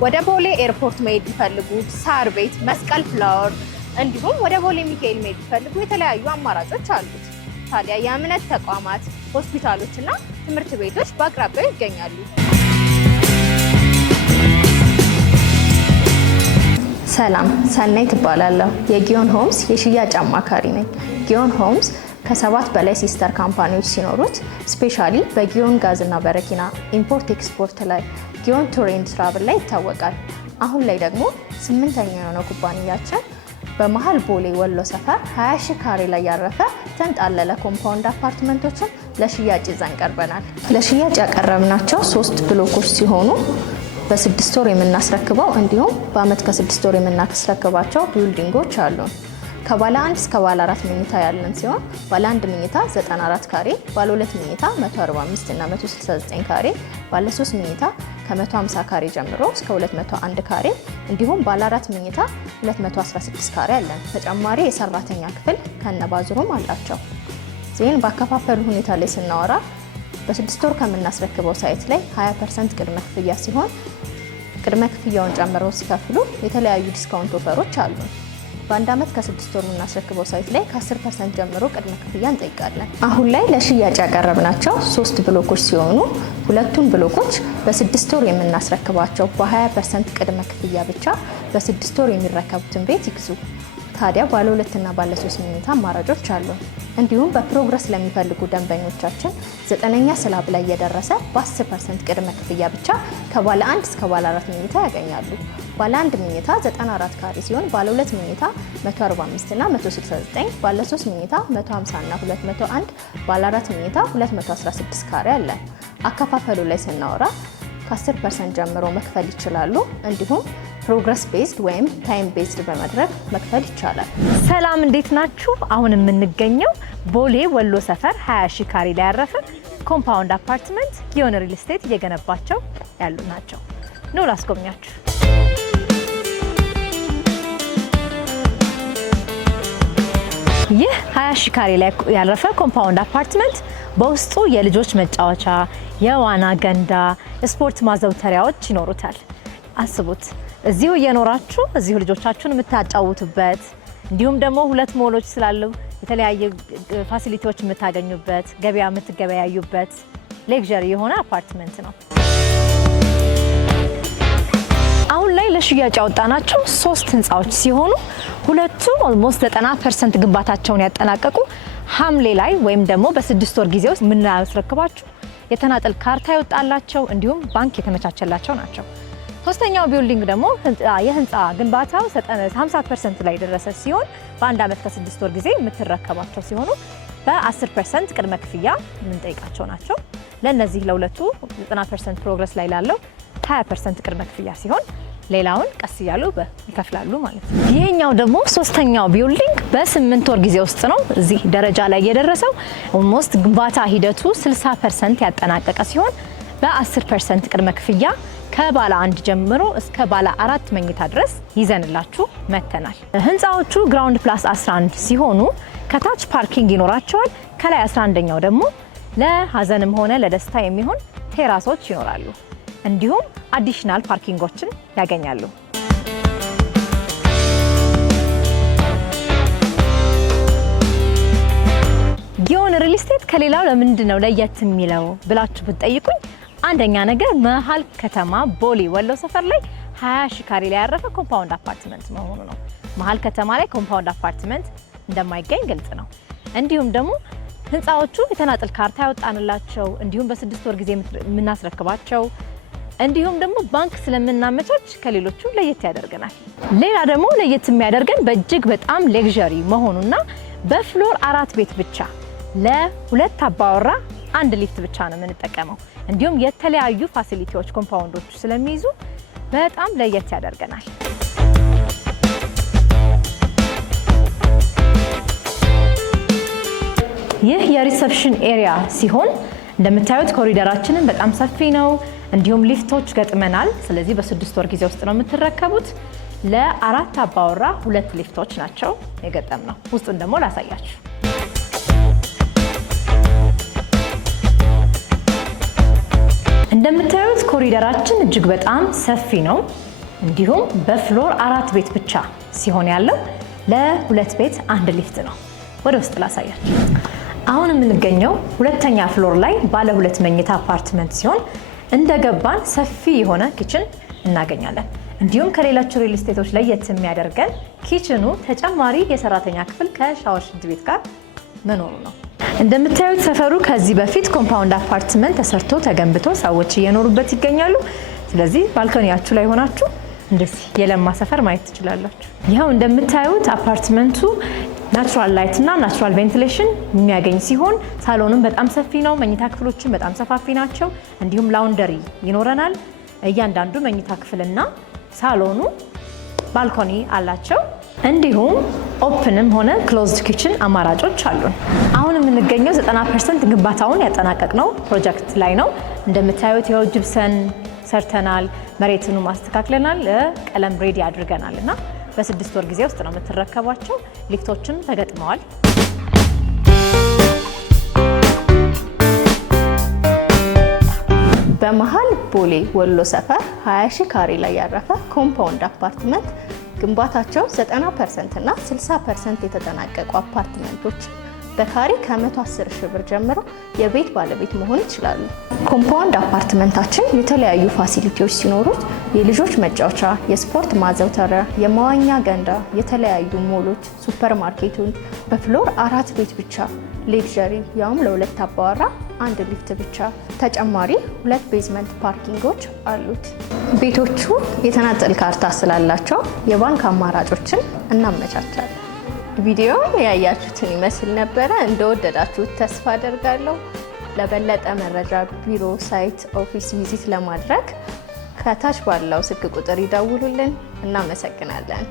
ወደ ቦሌ ኤርፖርት መሄድ ቢፈልጉ ሳር ቤት፣ መስቀል ፍላወር እንዲሁም ወደ ቦሌ ሚካኤል መሄድ ቢፈልጉ የተለያዩ አማራጮች አሉት። ታዲያ የእምነት ተቋማት፣ ሆስፒታሎችና ትምህርት ቤቶች በአቅራቢያው ይገኛሉ። ሰላም፣ ሰናይት እባላለሁ። የጊዮን ሆምስ የሽያጭ አማካሪ ነኝ። ጊዮን ሆምስ ከ7 በላይ ሲስተር ካምፓኒዎች ሲኖሩት ስፔሻሊ በጊዮን ጋዝና በረኪና ኢምፖርት ኤክስፖርት ላይ ጊዮን ቱር ኤንድ ትራቭል ላይ ይታወቃል። አሁን ላይ ደግሞ 8ኛ የሆነው ኩባንያችን በመሃል ቦሌ ወሎ ሰፈር 20 ሺህ ካሬ ላይ ያረፈ ተንጣለለ ኮምፓውንድ አፓርትመንቶችን ለሽያጭ ይዘን ቀርበናል። ለሽያጭ ያቀረብናቸው 3 ብሎኮች ሲሆኑ በ6 ወር የምናስረክበው እንዲሁም በአመት ከ6 ወር የምናስረክባቸው ቢልዲንጎች አሉን። ከባለ 1 እስከ ባለ 4 መኝታ ያለን ሲሆን ባለ 1 መኝታ 94 ካሬ፣ ባለ 2 መኝታ 145 እና 169 ካሬ፣ ባለ 3 መኝታ ከ150 ካሬ ጀምሮ እስከ 201 ካሬ እንዲሁም ባለ 4 መኝታ 216 ካሬ አለን። ተጨማሪ የሰራተኛ ክፍል ከነባዝሩም አላቸው። ዜን በአከፋፈሉ ሁኔታ ላይ ስናወራ በ6 ወር ከምናስረክበው ሳይት ላይ 20% ቅድመ ክፍያ ሲሆን ቅድመ ክፍያውን ጨምረው ሲከፍሉ የተለያዩ ዲስካውንት ኦፈሮች አሉ። በአንድ አመት ከ6 ወር የምናስረክበው ሳይት ላይ ከ10% ጀምሮ ቅድመ ክፍያ እንጠይቃለን። አሁን ላይ ለሽያጭ ያቀረብናቸው 3 ብሎኮች ሲሆኑ ሁለቱን ብሎኮች በ6 ወር የምናስረክባቸው በ20% ቅድመ ክፍያ ብቻ በ6 ወር የሚረከቡትን ቤት ይግዙ። ታዲያ ባለ 2 እና ባለ 3 መኝታ አማራጮች አሉ። እንዲሁም በፕሮግረስ ለሚፈልጉ ደንበኞቻችን 9ኛ ስላብ ላይ የደረሰ በ10% ቅድመ ክፍያ ብቻ ከባለ 1 እስከ ባለ 4 መኝታ ያገኛሉ። ባለ 1 መኝታ 94 ካሬ ሲሆን ባለ 2 መኝታ 145 እና 169፣ ባለ 3 መኝታ 150 እና 201፣ ባለ 4 መኝታ 216 ካሬ አለ። አከፋፈሉ ላይ ስናወራ ከ10% ጀምሮ መክፈል ይችላሉ። እንዲሁም ፕሮግረስ ቤዝድ ወይም ታይም ቤዝድ በማድረግ መክፈል ይቻላል። ሰላም፣ እንዴት ናችሁ? አሁን የምንገኘው ቦሌ ወሎ ሰፈር 20 ሺህ ካሬ ላይ ያረፈ ኮምፓውንድ አፓርትመንት ጊዮን ሪል ስቴት እየገነባቸው ያሉ ናቸው። ኑ ላስጎብኛችሁ። ይህ 20 ሺህ ካሬ ላይ ያረፈ ኮምፓውንድ አፓርትመንት በውስጡ የልጆች መጫወቻ፣ የዋና ገንዳ፣ ስፖርት ማዘውተሪያዎች ይኖሩታል። አስቡት፣ እዚሁ እየኖራችሁ እዚሁ ልጆቻችሁን የምታጫውቱበት እንዲሁም ደግሞ 2 ሞሎች ስላሉ የተለያየ ፋሲሊቲዎች የምታገኙበት፣ ገበያ የምትገበያዩበት ሌክዠሪ የሆነ አፓርትመንት ነው። አሁን ላይ ለሽያጭ ያወጣናቸው 3 ህንፃዎች ሲሆኑ ሁለቱ ኦልሞስት 90% ግንባታቸውን ያጠናቀቁ ሐምሌ ላይ ወይም ደግሞ በ6 ወር ጊዜ ውስጥ የምናስረክባችሁ የተናጠል ካርታ ይወጣላቸው እንዲሁም ባንክ የተመቻቸላቸው ናቸው። ሶስተኛው ቢልዲንግ ደግሞ የህንፃ ግንባታው 50% ላይ ደረሰ ሲሆን በአንድ አመት ከ6 ወር ጊዜ የምትረከባቸው ሲሆኑ በ10% ቅድመ ክፍያ የምንጠይቃቸው ናቸው። ለነዚህ ለሁለቱ 90% ፕሮግረስ ላይ ላለው 20% ቅድመ ክፍያ ሲሆን ሌላውን ቀስ እያሉ ይከፍላሉ ማለት ነው። ይሄኛው ደግሞ ሶስተኛው ቢልዲንግ በ8 ወር ጊዜ ውስጥ ነው እዚህ ደረጃ ላይ የደረሰው። ኦልሞስት ግንባታ ሂደቱ 60% ያጠናቀቀ ሲሆን በ10% ቅድመ ክፍያ ከባለ 1 ጀምሮ እስከ ባለ 4 መኝታ ድረስ ይዘንላችሁ መተናል። ህንፃዎቹ ግራውንድ ፕላስ 11 ሲሆኑ ከታች ፓርኪንግ ይኖራቸዋል። ከላይ 11ኛው ደግሞ ለሀዘንም ሆነ ለደስታ የሚሆን ቴራሶች ይኖራሉ። እንዲሁም አዲሽናል ፓርኪንጎችን ያገኛሉ። ጊዮን ሪል ስቴት ከሌላው ለምንድነው ለየት የሚለው ብላችሁ ብትጠይቁኝ አንደኛ ነገር መሃል ከተማ ቦሌ ወሎ ሰፈር ላይ 20 ሺህ ካሬ ላይ ያረፈ ኮምፓውንድ አፓርትመንት መሆኑ ነው። መሃል ከተማ ላይ ኮምፓውንድ አፓርትመንት እንደማይገኝ ግልጽ ነው። እንዲሁም ደግሞ ህንፃዎቹ የተናጠል ካርታ ያወጣንላቸው እንዲሁም በ6 ወር ጊዜ የምናስረክባቸው እንዲሁም ደግሞ ባንክ ስለምናመቻች ከሌሎቹ ለየት ያደርገናል። ሌላ ደግሞ ለየት የሚያደርገን በእጅግ በጣም ሌክዠሪ መሆኑና በፍሎር 4 ቤት ብቻ ለ2 አባወራ 1 ሊፍት ብቻ ነው የምንጠቀመው። እንዲሁም የተለያዩ ፋሲሊቲዎች ኮምፓውንዶቹ ስለሚይዙ በጣም ለየት ያደርገናል። ይህ የሪሴፕሽን ኤሪያ ሲሆን እንደምታዩት ኮሪደራችንን በጣም ሰፊ ነው። እንዲሁም ሊፍቶች ገጥመናል። ስለዚህ በ6 ወር ጊዜ ውስጥ ነው የምትረከቡት። ለ4 አባወራ 2 ሊፍቶች ናቸው የገጠምነው። ውስጡን ደግሞ ላሳያችሁ። እንደምታዩት ኮሪደራችን እጅግ በጣም ሰፊ ነው። እንዲሁም በፍሎር 4 ቤት ብቻ ሲሆን ያለው ለ2 ቤት 1 ሊፍት ነው። ወደ ውስጥ ላሳያችሁ። አሁን የምንገኘው ሁለተኛ ፍሎር ላይ ባለ 2 መኝታ አፓርትመንት ሲሆን እንደገባን ሰፊ የሆነ ኪችን እናገኛለን። እንዲሁም ከሌሎች ሪል ስቴቶች ለየት የሚያደርገን ኪችኑ ተጨማሪ የሰራተኛ ክፍል ከሻወር ሽንት ቤት ጋር መኖሩ ነው። እንደምታዩት ሰፈሩ ከዚህ በፊት ኮምፓውንድ አፓርትመንት ተሰርቶ ተገንብቶ ሰዎች እየኖሩበት ይገኛሉ። ስለዚህ ባልኮኒያችሁ ላይ ሆናችሁ እንደዚህ የለማ ሰፈር ማየት ትችላላችሁ። ይኸው እንደምታዩት አፓርትመንቱ ናቹራል ላይት እና ናቹራል ቬንቲሌሽን የሚያገኝ ሲሆን ሳሎኑም በጣም ሰፊ ነው። መኝታ ክፍሎችን በጣም ሰፋፊ ናቸው። እንዲሁም ላውንደሪ ይኖረናል። እያንዳንዱ መኝታ ክፍልና ሳሎኑ ባልኮኒ አላቸው። እንዲሁም ኦፕንም ሆነ ክሎዝድ ኪችን አማራጮች አሉን። አሁን የምንገኘው 90% ግንባታውን ያጠናቀቅነው ፕሮጀክት ላይ ነው። እንደምታዩት ይኸው ጅብሰን ሰርተናል፣ መሬቱን ማስተካክለናል፣ ቀለም ሬዲ አድርገናል እና በ6 ወር ጊዜ ውስጥ ነው የምትረከቧቸው። ሊፍቶችን ተገጥመዋል። በመሃል ቦሌ ወሎ ሰፈር 20 ሺህ ካሬ ላይ ያረፈ ኮምፓውንድ አፓርትመንት ግንባታቸው 90% እና 60% የተጠናቀቁ አፓርትመንቶች በካሬ ከ110 ሺህ ብር ጀምሮ የቤት ባለቤት መሆን ይችላሉ። ኮምፓውንድ አፓርትመንታችን የተለያዩ ፋሲሊቲዎች ሲኖሩት የልጆች መጫወቻ፣ የስፖርት ማዘውተሪያ፣ የመዋኛ ገንዳ፣ የተለያዩ ሞሎች፣ ሱፐርማርኬቶች፣ በፍሎር 4 ቤት ብቻ ሌክዠሪ ያውም ለ2 አባወራ 1 ሊፍት ብቻ፣ ተጨማሪ 2 ቤዝመንት ፓርኪንጎች አሉት። ቤቶቹ የተናጠል ካርታ ስላላቸው የባንክ አማራጮችን እናመቻቻለን። ቪዲዮውን ያያችሁትን ይመስል ነበረ። እንደወደዳችሁት ተስፋ አደርጋለሁ። ለበለጠ መረጃ ቢሮ፣ ሳይት፣ ኦፊስ ቪዚት ለማድረግ ከታች ባለው ስልክ ቁጥር ይደውሉልን። እናመሰግናለን።